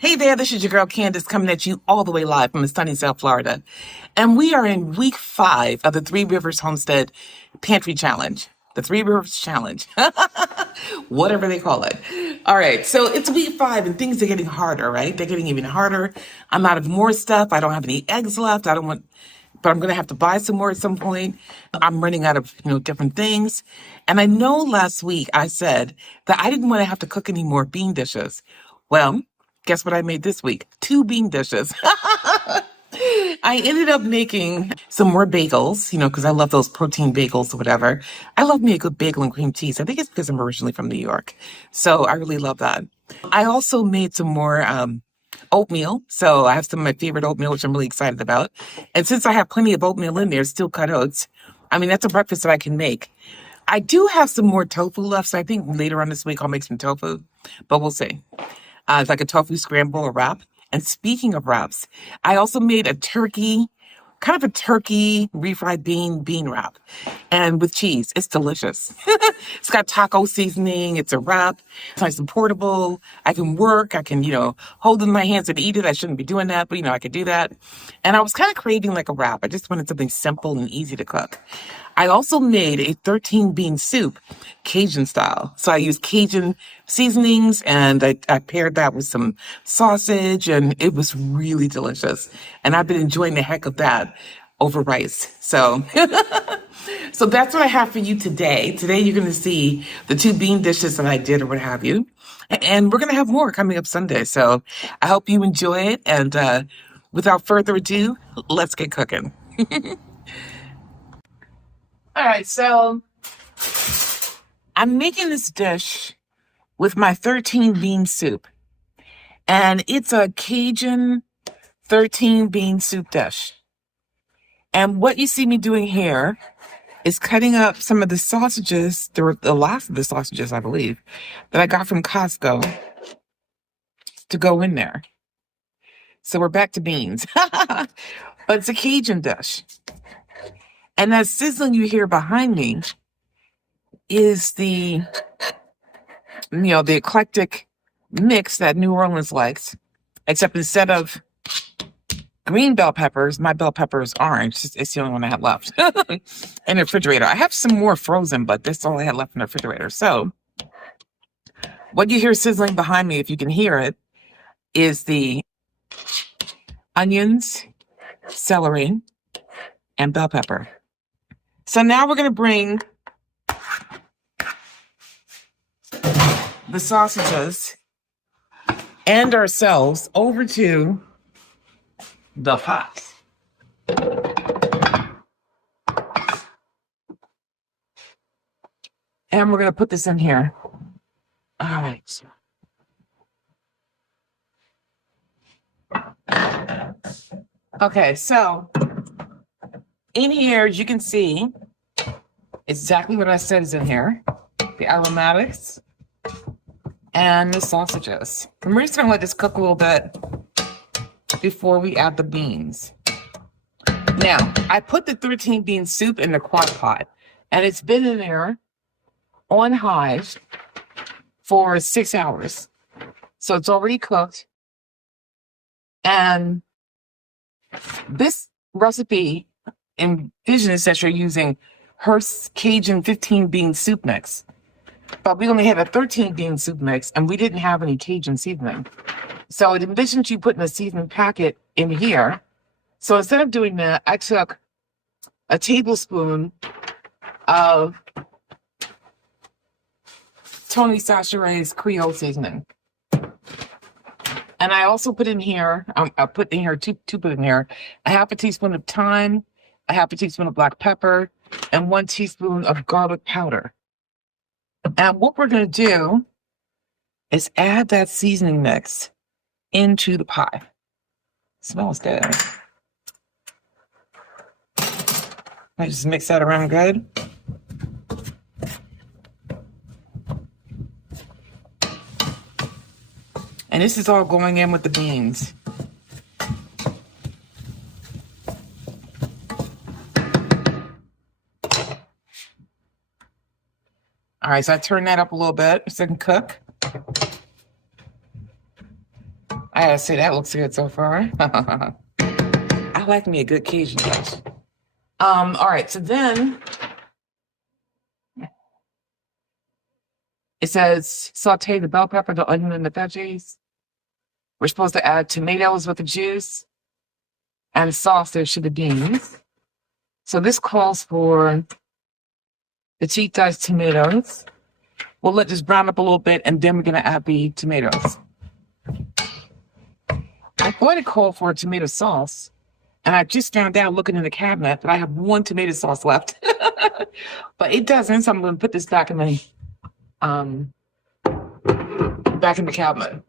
Hey there, this is your girl Candace coming at you all the way live from sunny South Florida. And we are in week 5 of the Three Rivers Homestead Pantry Challenge. The Three Rivers Challenge. Whatever they call it. All right, so it's week 5 and things are getting harder, right? They're getting even harder. I'm out of more stuff. I don't have any eggs left. But I'm going to have to buy some more at some point. I'm running out of, different things. And I know last week I said that I didn't want to have to cook any more bean dishes. Well, guess what I made this week? 2 bean dishes. I ended up making some more bagels, because I love those protein bagels or whatever. I love me a good bagel and cream cheese. I think it's because I'm originally from New York. So I really love that. I also made some more oatmeal. So I have some of my favorite oatmeal, which I'm really excited about. And since I have plenty of oatmeal in there, still cut oats, that's a breakfast that I can make. I do have some more tofu left, so I think later on this week I'll make some tofu, but we'll see. It's like a tofu scramble or wrap. And speaking of wraps, I also made a turkey refried bean wrap, and with cheese. It's delicious. It's got taco seasoning. It's a wrap. It's nice and portable. I can work. I can, hold it in my hands and eat it. I shouldn't be doing that, but I could do that. And I was kind of craving like a wrap. I just wanted something simple and easy to cook. I also made a 13 bean soup, Cajun style. So I used Cajun seasonings and I paired that with some sausage, and it was really delicious. And I've been enjoying the heck of that over rice. So, so that's what I have for you today. Today you're going to see the 2 bean dishes that I did or what have you. And we're going to have more coming up Sunday. So I hope you enjoy it. And without further ado, let's get cooking. All right, so I'm making this dish with my 13 bean soup, and it's a Cajun 13 bean soup dish. And what you see me doing here is cutting up some of the sausages, the last of the sausages, I believe, that I got from Costco to go in there. So we're back to beans, but it's a Cajun dish. And that sizzling you hear behind me is the eclectic mix that New Orleans likes, except instead of green bell peppers, my bell pepper is orange. It's the only one I have left in the refrigerator. I have some more frozen, but that's all I had left in the refrigerator. So what you hear sizzling behind me, if you can hear it, is the onions, celery, and bell pepper. So now we're going to bring the sausages and ourselves over to the pot. And we're going to put this in here. All right. Okay, so in here, as you can see, exactly what I said is in here. The aromatics and the sausages. And we're just going to let this cook a little bit before we add the beans. Now, I put the 13 bean soup in the crock pot, and it's been in there on high for 6 hours. So it's already cooked. And this recipe envisions that you're using Hearst's Cajun 15 bean soup mix. But we only had a 13 bean soup mix, and we didn't have any Cajun seasoning. So it envisions you putting a seasoning packet in here. So instead of doing that, I took a tablespoon of Tony Chachere's Creole seasoning. And I also put in here, I put in here, two put in here, a half a teaspoon of thyme, a half a teaspoon of black pepper, and 1 teaspoon of garlic powder. And what we're going to do is add that seasoning mix into the pie. Smells good. I just mix that around good. And this is all going in with the beans. All right, so I turn that up a little bit so it can cook. I gotta say that looks good so far. I like me a good Cajun dish. All right, so then it says saute the bell pepper, the onion, and the veggies. We're supposed to add tomatoes with the juice and sausage to the beans. So this calls for the cheap diced tomatoes. We'll let this brown up a little bit, and then we're gonna add the tomatoes. I'm going to call for a tomato sauce, and I just found out looking in the cabinet that I have one tomato sauce left. But it doesn't, so I'm gonna put this back in the cabinet.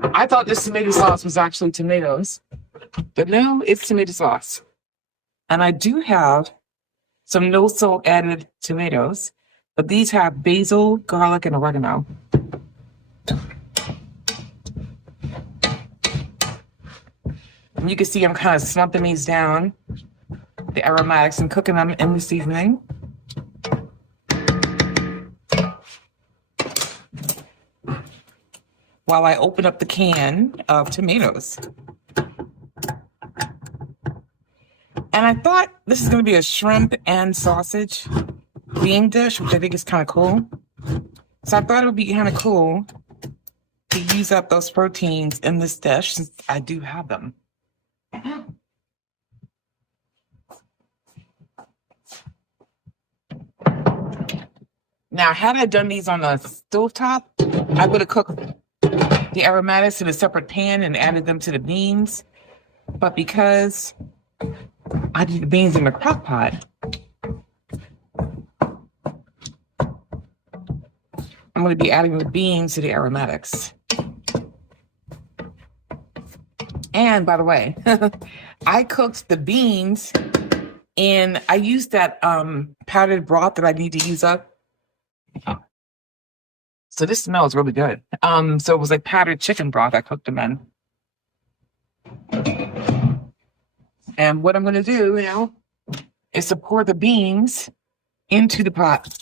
I thought this tomato sauce was actually tomatoes, but no, it's tomato sauce. And I do have some no salt added tomatoes, but these have basil, garlic, and oregano. And you can see I'm kind of slumping these down, the aromatics, and cooking them in the seasoning. While I open up the can of tomatoes. And I thought this is going to be a shrimp and sausage bean dish, which I think is kind of cool. So I thought it would be kind of cool to use up those proteins in this dish since I do have them. Now, had I done these on a stovetop, I would have cooked the aromatics in a separate pan and added them to the beans. But because I did the beans in the crock pot, I'm going to be adding the beans to the aromatics. And by the way, I cooked the beans and I used that powdered broth that I need to use up. So this smells really good. So it was like powdered chicken broth I cooked them in. And what I'm going to do now is to pour the beans into the pot.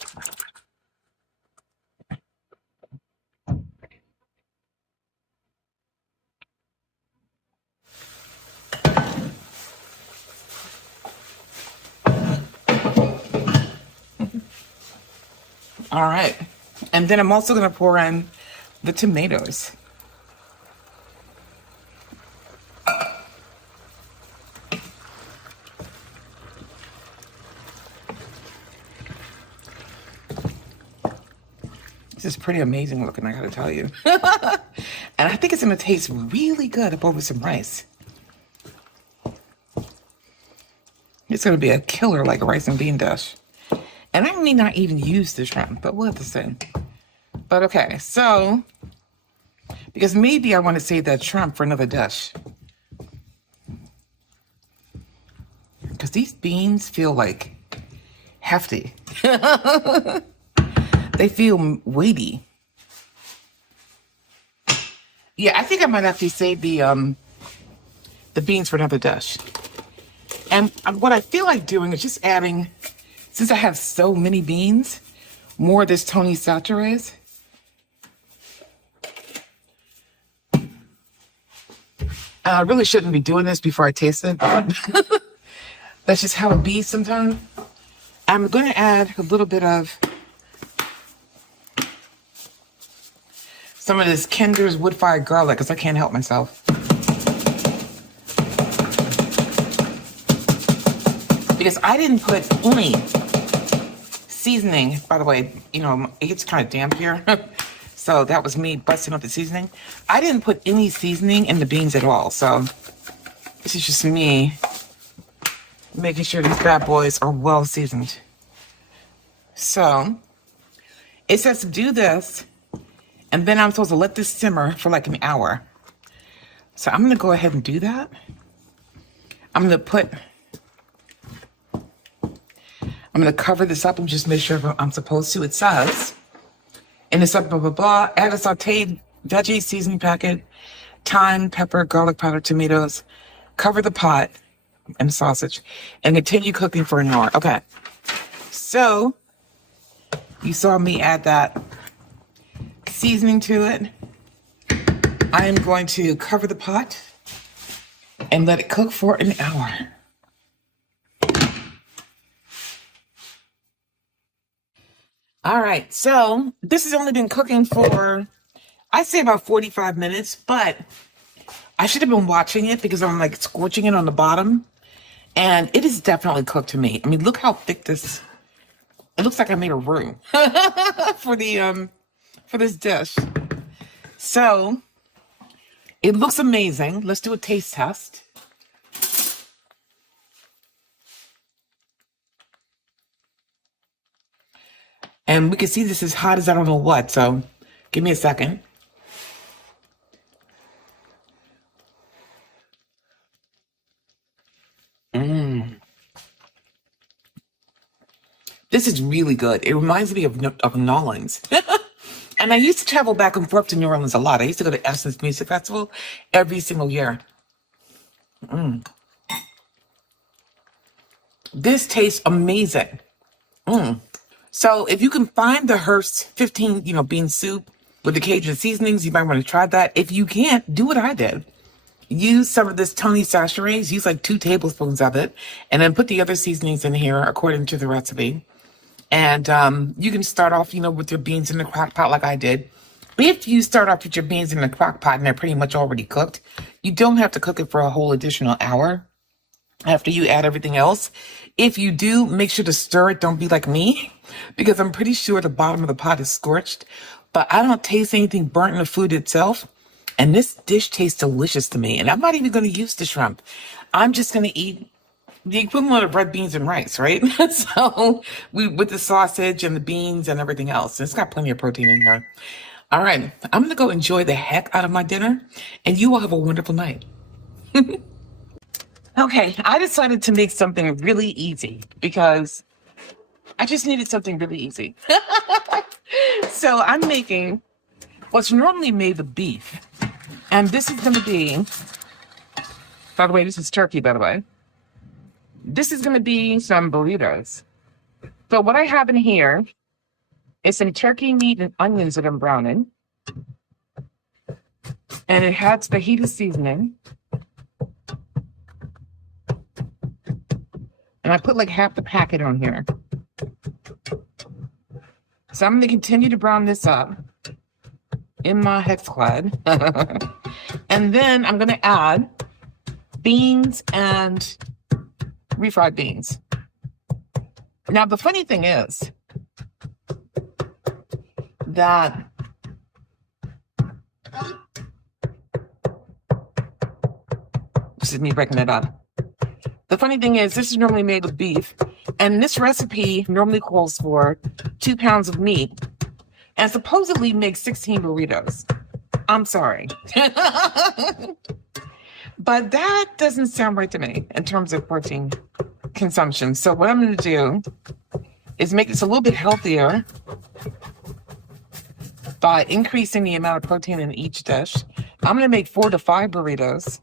All right. And then I'm also going to pour in the tomatoes. This is pretty amazing looking, I gotta tell you. And I think it's gonna taste really good up over some rice. It's gonna be a killer like a rice and bean dish. And I may not even use the shrimp, but we'll have to see. But okay, so, because maybe I want to save that shrimp for another dish. Because these beans feel like hefty. They feel weighty. Yeah, I think I might have to save the beans for another dish. And what I feel like doing is just adding, since I have so many beans, more of this Tony Chachere's. I really shouldn't be doing this before I taste it. That's just how it be sometimes. I'm going to add a little bit of some of this Kinder's wood-fired garlic because I can't help myself. Because I didn't put any seasoning. By the way, you know, it gets kind of damp here. So that was me busting up the seasoning. I didn't put any seasoning in the beans at all. So this is just me making sure these bad boys are well seasoned. So it says to do this, and then I'm supposed to let this simmer for like an hour. So I'm going to go ahead and do that. I'm going to cover this up and just make sure I'm supposed to. It says, and it's up, blah, blah, blah. Add a sauteed veggie seasoning packet, thyme, pepper, garlic powder, tomatoes. Cover the pot and sausage and continue cooking for an hour. Okay. So you saw me add that seasoning to it. I am going to cover the pot and let it cook for an hour. All right, so this has only been cooking for, I'd say about 45 minutes, but I should have been watching it because I'm like scorching it on the bottom, and it is definitely cooked to me. I mean, look how thick this, it looks like I made a roux for this dish. So it looks amazing. Let's do a taste test. And we can see this is hot as I don't know what, so give me a second. This is really good. It reminds me of New Orleans. And I used to travel back and forth to New Orleans a lot. I used to go to Essence Music Festival every single year. This tastes amazing. So if you can find the Hearst 15, bean soup with the Cajun seasonings, you might want to try that. If you can't, do what I did. Use some of this Tony Sacharets, use like 2 tablespoons of it, and then put the other seasonings in here according to the recipe. And you can start off, with your beans in the crock pot like I did. If you start off with your beans in the crock pot and they're pretty much already cooked, you don't have to cook it for a whole additional hour after you add everything else. If you do, make sure to stir it. Don't be like me, because I'm pretty sure the bottom of the pot is scorched. But I don't taste anything burnt in the food itself. And this dish tastes delicious to me. And I'm not even going to use the shrimp. I'm just going to eat the equivalent of red beans and rice, right? So with the sausage and the beans and everything else. It's got plenty of protein in here. All right. I'm going to go enjoy the heck out of my dinner. And you will have a wonderful night. Okay, I decided to make something really easy because I just needed something really easy. So I'm making what's normally made with beef. And this is going to be, by the way, this is turkey, by the way. This is going to be some burritos. So what I have in here is some turkey meat and onions that I'm browning. And it has fajita seasoning. And I put like half the packet on here. So I'm going to continue to brown this up in my hex clad. And then I'm going to add beans and refried beans. Now, the funny thing is that this is me breaking it up. The funny thing is, this is normally made with beef, and this recipe normally calls for 2 pounds of meat and supposedly makes 16 burritos. I'm sorry. But that doesn't sound right to me in terms of protein consumption. So what I'm going to do is make this a little bit healthier by increasing the amount of protein in each dish. I'm going to make 4 to 5 burritos.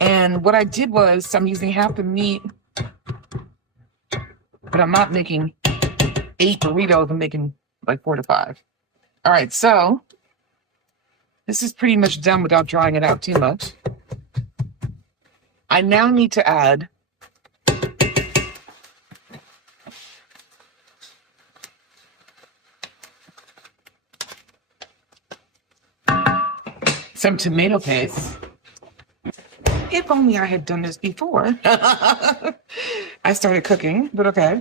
And what I did was I'm using half the meat, but I'm not making 8 burritos. I'm making like 4 to 5. All right, so this is pretty much done without drying it out too much. I now need to add some tomato paste. If only I had done this before. I started cooking, but okay.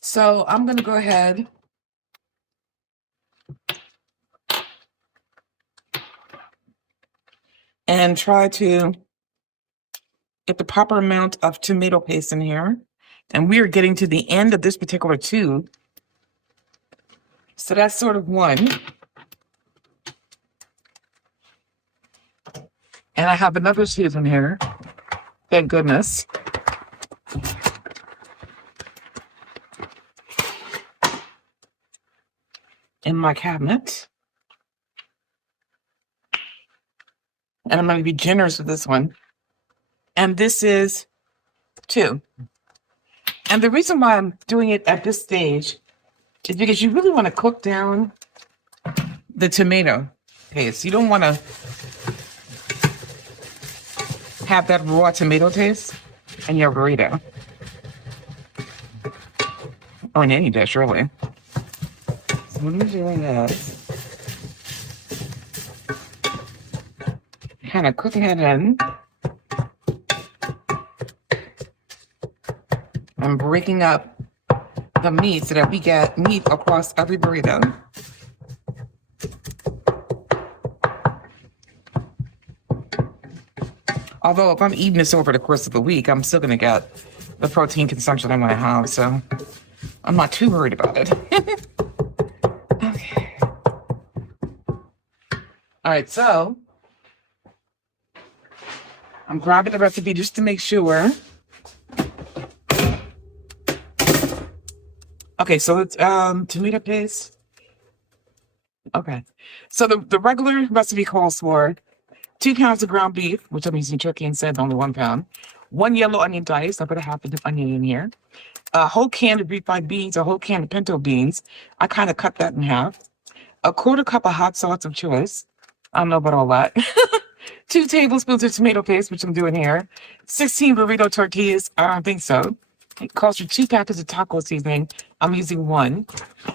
So I'm going to go ahead and try to get the proper amount of tomato paste in here. And we are getting to the end of this particular tube. So that's sort of one. And I have another tube in here. Thank goodness. In my cabinet. And I'm going to be generous with this one. And this is 2. And the reason why I'm doing it at this stage is because you really want to cook down the tomato paste. You don't want to have that raw tomato taste in your burrito. Or in any dish, really. So what I'm doing is kind of cooking it in and breaking up the meat so that we get meat across every burrito. Although if I'm eating this over the course of the week, I'm still going to get the protein consumption I want to have, so I'm not too worried about it. Okay. All right, so I'm grabbing the recipe just to make sure. Okay, so it's tomato paste. Okay, so the regular recipe calls for 2 pounds of ground beef, which I'm using turkey instead, only 1 pound. 1 yellow onion diced. I put a half an onion in here. A whole can of refried beans, a whole can of pinto beans. I kind of cut that in half. A 1/4 cup of hot sauce of choice. I don't know about all that. 2 tablespoons of tomato paste, which I'm doing here. 16 burrito tortillas. I don't think so. It calls for 2 packets of taco seasoning. I'm using 1.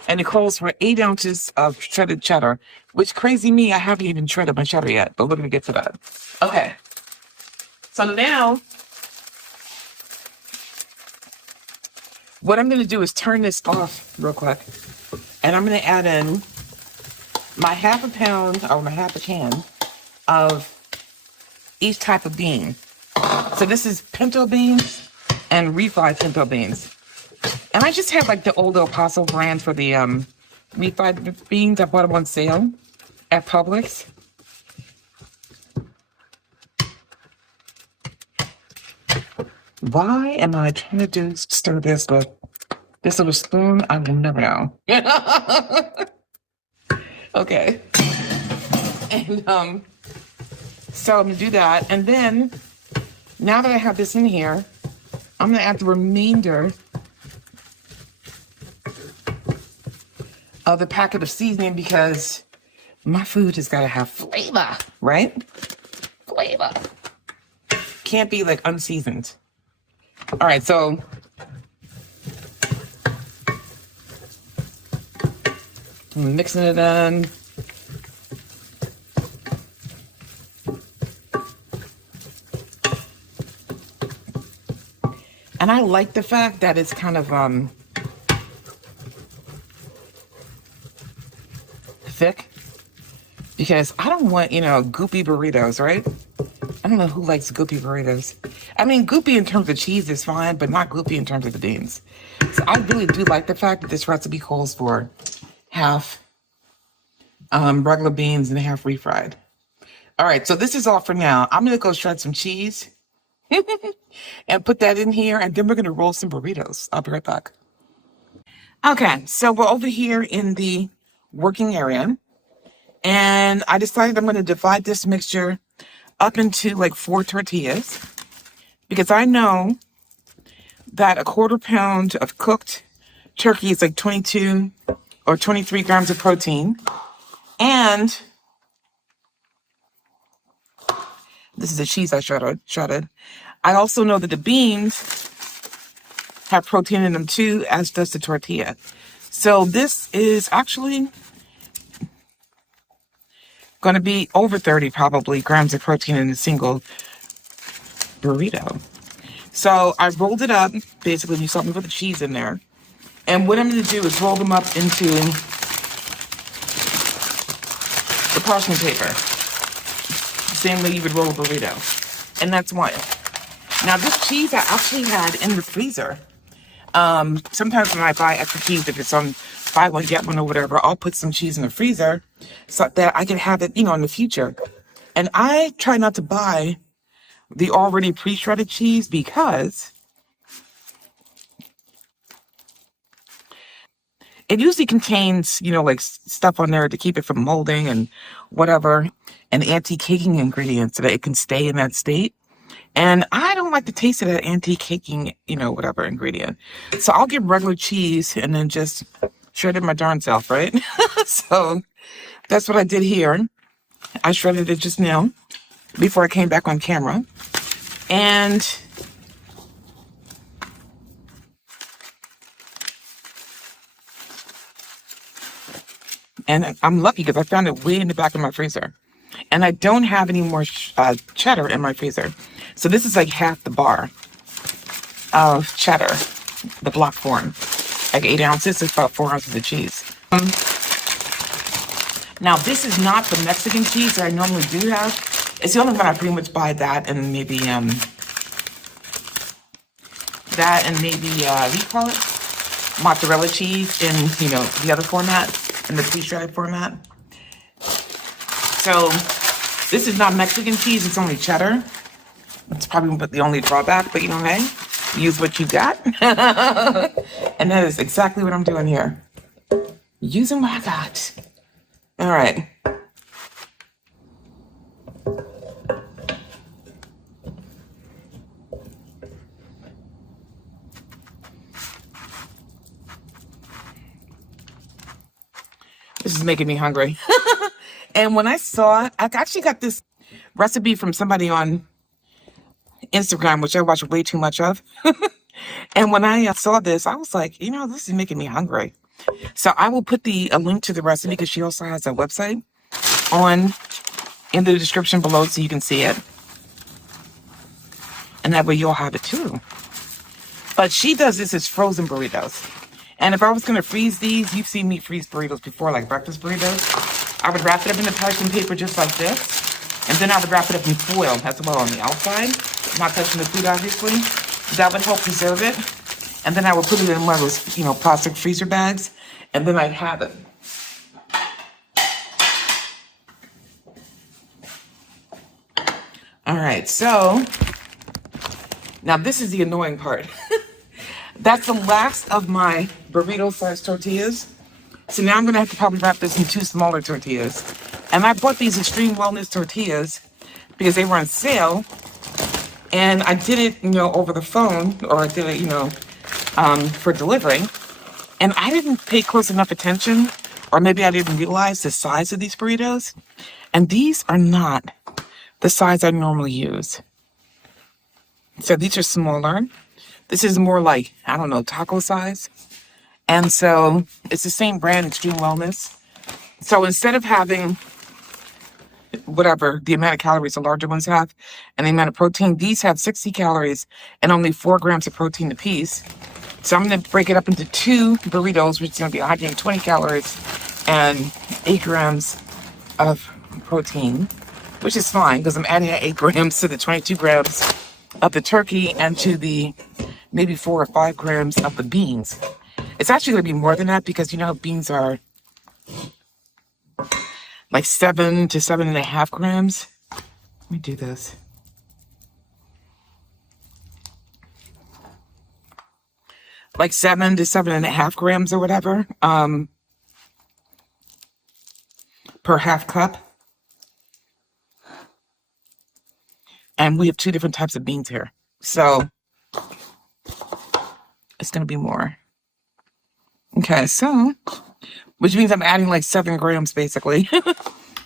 And it calls for 8 ounces of shredded cheddar, which, crazy me, I haven't even shredded my cheddar yet, but we're going to get to that. Okay. So now, what I'm going to do is turn this off real quick. And I'm going to add in my half a pound or my half a can of each type of bean. So this is pinto beans and refried pinto beans. And I just have like the old El Paso brand for the refried beans. I bought them on sale at Publix. Why am I trying to stir this with this little spoon? I will never know. Okay. And so I'm gonna do that. And then now that I have this in here, I'm gonna add the remainder of the packet of seasoning because my food has gotta have flavor, right? Flavor. Can't be like unseasoned. All right, so I'm mixing it in. And I like the fact that it's kind of thick because I don't want, goopy burritos, right? I don't know who likes goopy burritos. I mean, goopy in terms of cheese is fine, but not goopy in terms of the beans. So I really do like the fact that this recipe calls for half regular beans and half refried. All right, so this is all for now. I'm going to go shred some cheese and put that in here, and then we're going to roll some burritos. I'll be right back. Okay, so we're over here in the working area, and I decided I'm going to divide this mixture up into like 4 tortillas because I know that a 1/4 pound of cooked turkey is like 22 or 23 grams of protein. And this is the cheese I shredded. I also know that the beans have protein in them too, as does the tortilla. So this is actually going to be over 30 probably grams of protein in a single burrito. So I rolled it up. Basically, you saw me put the cheese in there. And what I'm going to do is roll them up into the parchment paper. The same way you would roll a burrito. And that's one. Now, this cheese I actually had in the freezer. Sometimes when I buy extra cheese, if it's on buy one, get one or whatever, I'll put some cheese in the freezer so that I can have it, in the future. And I try not to buy the already pre-shredded cheese because it usually contains, like stuff on there to keep it from molding and whatever, and anti-caking ingredients so that it can stay in that state. And I don't like the taste of that antique caking, whatever ingredient. So I'll get regular cheese and then just shred it my darn self, right? So that's what I did here. I shredded it just now before I came back on camera. And I'm lucky because I found it way in the back of my freezer. And I don't have any more cheddar in my freezer. So this is like half the bar of cheddar, the block form. Like 8 ounces, it's about 4 ounces of cheese. Now, this is not the Mexican cheese that I normally do have. It's the only one I pretty much buy that and maybe, what do you call it? Mozzarella cheese in, the other format, in the pre-shredded format. So, this is not Mexican cheese, it's only cheddar. It's probably the only drawback, but hey, use what you got. And that is exactly what I'm doing here. Using what I got. All right. This is making me hungry. And when I saw, I actually got this recipe from somebody on Instagram, which I watch way too much of. And when I saw this, I was like, this is making me hungry. So I will put a link to the recipe because she also has a website in the description below so you can see it. And that way you'll have it too. But she does this as frozen burritos. And if I was going to freeze these, you've seen me freeze burritos before, like breakfast burritos. I would wrap it up in the parchment paper just like this. And then I would wrap it up in foil as well on the outside. Not touching the food, obviously. That would help preserve it. And then I would put it in one of those, plastic freezer bags. And then I'd have it. All right, so now this is the annoying part. That's the last of my burrito-sized tortillas. So now I'm going to have to probably wrap this in 2 smaller tortillas. And I bought these Extreme Wellness tortillas because they were on sale. And I did it, over the phone, or I did it, for delivery. And I didn't pay close enough attention, or maybe I didn't realize the size of these burritos. And these are not the size I normally use. So these are smaller. This is more like, I don't know, taco size. And so it's the same brand, Extreme Wellness. So instead of having whatever the amount of calories the larger ones have and the amount of protein, these have 60 calories and only 4 grams of protein apiece. So I'm going to break it up into 2 burritos, which is going to be 120 calories and 8 grams of protein, which is fine because I'm adding 8 grams to the 22 grams of the turkey and to the maybe 4 or 5 grams of the beans. It's actually going to be more than that because beans are like 7 to 7.5 grams. Let me do this. Like 7 to 7.5 grams or whatever, per half cup. And we have 2 different types of beans here. So it's going to be more. Okay, so, which means I'm adding like 7 grams basically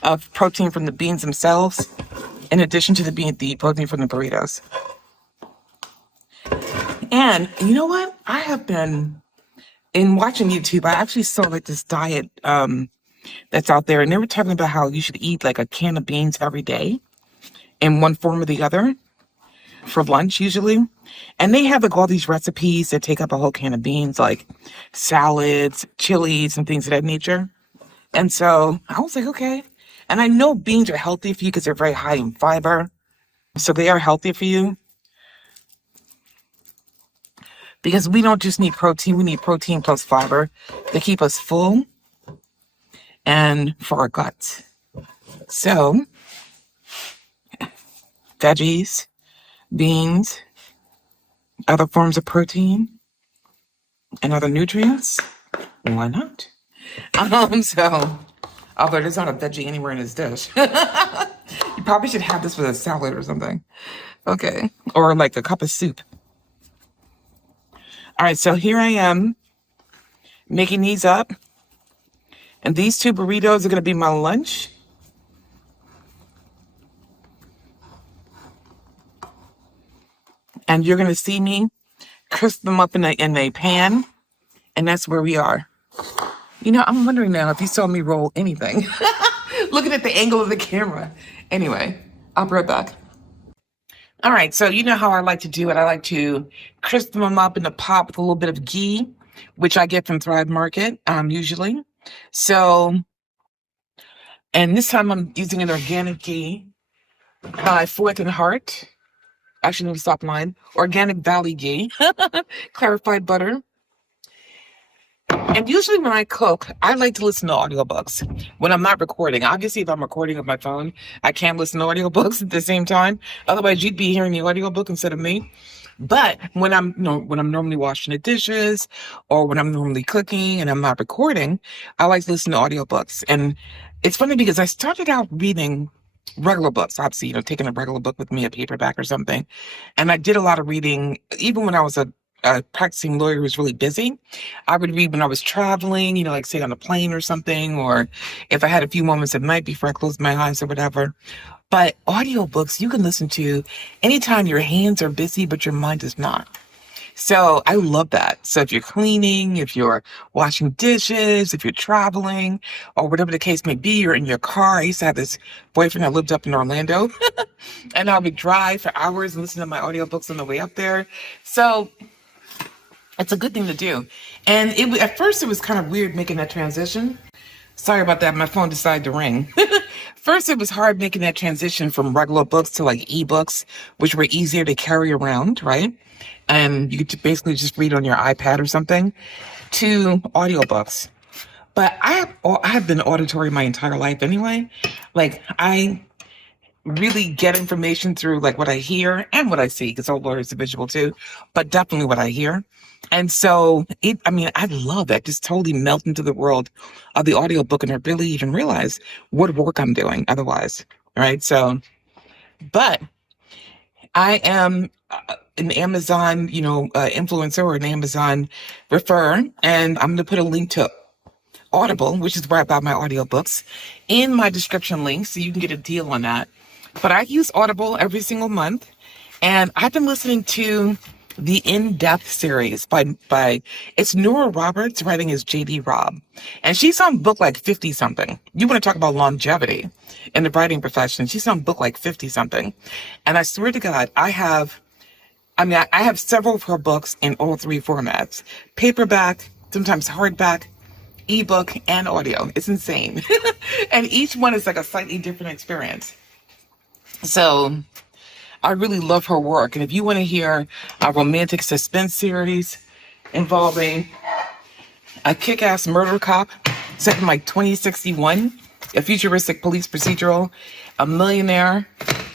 of protein from the beans themselves, in addition to the protein from the burritos. And you know what? I have been, in watching YouTube, I actually saw like this diet that's out there, and they were talking about how you should eat like a can of beans every day in one form or the other for lunch usually. And they have like all these recipes that take up a whole can of beans, like salads, chilies, and things of that nature. And so I was like, okay. And I know beans are healthy for you because they're very high in fiber. So they are healthy for you. Because we don't just need protein, we need protein plus fiber to keep us full and for our guts. So, veggies, beans, other forms of protein, and other nutrients, why not? So, although there's not a veggie anywhere in this dish. You probably should have this with a salad or something. Okay. Or like a cup of soup. All right, so here I am making these up. And these 2 burritos are going to be my lunch. And you're going to see me crisp them up in a pan. And that's where we are. You know, I'm wondering now if you saw me roll anything. Looking at the angle of the camera. Anyway, I'll be right back. All right, so you know how I like to do it. I like to crisp them up in the pot with a little bit of ghee, which I get from Thrive Market, usually. So, and this time I'm using an organic ghee by Fourth and Heart. Actually, let me stop lying. Organic Valley ghee, clarified butter. And usually when I cook, I like to listen to audiobooks when I'm not recording. Obviously, if I'm recording with my phone, I can't listen to audiobooks at the same time. Otherwise, you'd be hearing the audiobook instead of me. But when I'm normally washing the dishes or when I'm normally cooking and I'm not recording, I like to listen to audiobooks. And it's funny because I started out reading regular books, obviously, taking a regular book with me, a paperback or something. And I did a lot of reading, even when I was a practicing lawyer who was really busy. I would read when I was traveling, like say on a plane or something, or if I had a few moments at night before I closed my eyes or whatever. But audiobooks you can listen to anytime your hands are busy, but your mind is not. So I love that. So if you're cleaning, if you're washing dishes, if you're traveling, or whatever the case may be, you're in your car. I used to have this boyfriend that lived up in Orlando, and I would drive for hours and listen to my audiobooks on the way up there. So it's a good thing to do. And at first it was kind of weird making that transition. Sorry about that. My phone decided to ring. First, it was hard making that transition from regular books to like ebooks, which were easier to carry around, right? And you could basically just read on your iPad or something, to audiobooks. But I have been auditory my entire life anyway. Like I really get information through like what I hear and what I see, because all lawyers are visual too, but definitely what I hear. And so I love it. Just totally melt into the world of the audiobook and I barely even realize what work I'm doing otherwise. Right. So, but I am an Amazon, influencer or an Amazon referrer, and I'm going to put a link to Audible, which is where I buy my audiobooks, in my description link, so you can get a deal on that. But I use Audible every single month, and I've been listening to the In-Depth series by it's Nora Roberts writing as J.D. Robb. And she's on book like 50 something. You want to talk about longevity in the writing profession. She's on book like 50 something. And I swear to God, I have several of her books in all 3 formats: paperback, sometimes hardback, ebook, and audio. It's insane. And each one is like a slightly different experience. So I really love her work. And if you want to hear a romantic suspense series involving a kick-ass murder cop set in like 2061, a futuristic police procedural, a millionaire,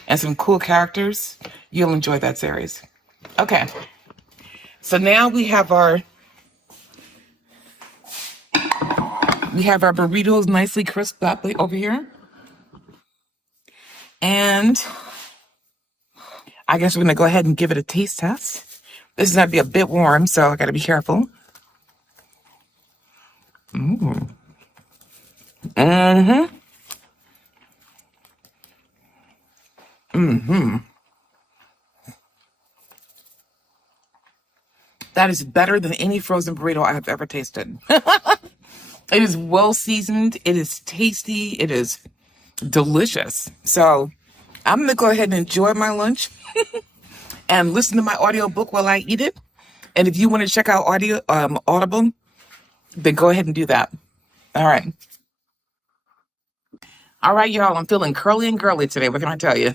and some cool characters, you'll enjoy that series. Okay. So now we have our burritos nicely crisped up over here. And I guess we're going to go ahead and give it a taste test. This is going to be a bit warm, so I got to be careful. Mm-hmm. That is better than any frozen burrito I have ever tasted. It is well seasoned. It is tasty. It is delicious. So I'm going to go ahead and enjoy my lunch and listen to my audiobook while I eat it. And if you want to check out Audible, then go ahead and do that. All right. All right, y'all. I'm feeling curly and girly today. What can I tell you?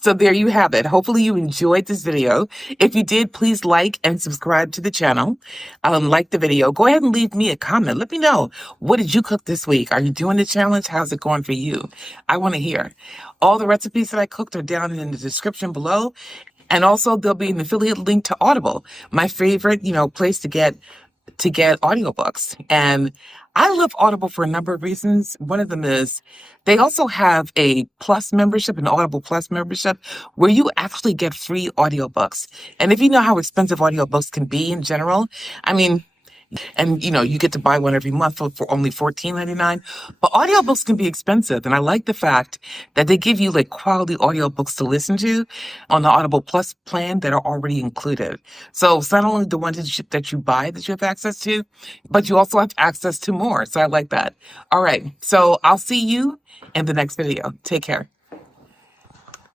So there you have it. Hopefully you enjoyed this video. If you did, please like and subscribe to the channel. Like the video. Go ahead and leave me a comment. Let me know. What did you cook this week? Are you doing the challenge? How's it going for you? I want to hear. All the recipes that I cooked are down in the description below. And also there'll be an affiliate link to Audible, my favorite, place to get audiobooks. And I love Audible for a number of reasons. One of them is they also have a Plus membership, an Audible Plus membership, where you actually get free audiobooks. And if you know how expensive audiobooks can be in general, I mean, and you get to buy one every month for only $14.99. But audiobooks can be expensive, and I like the fact that they give you like quality audiobooks to listen to on the Audible Plus plan that are already included. So it's not only the ones that you buy that you have access to, but you also have access to more. So I like that. All right, so I'll see you in the next video. Take care.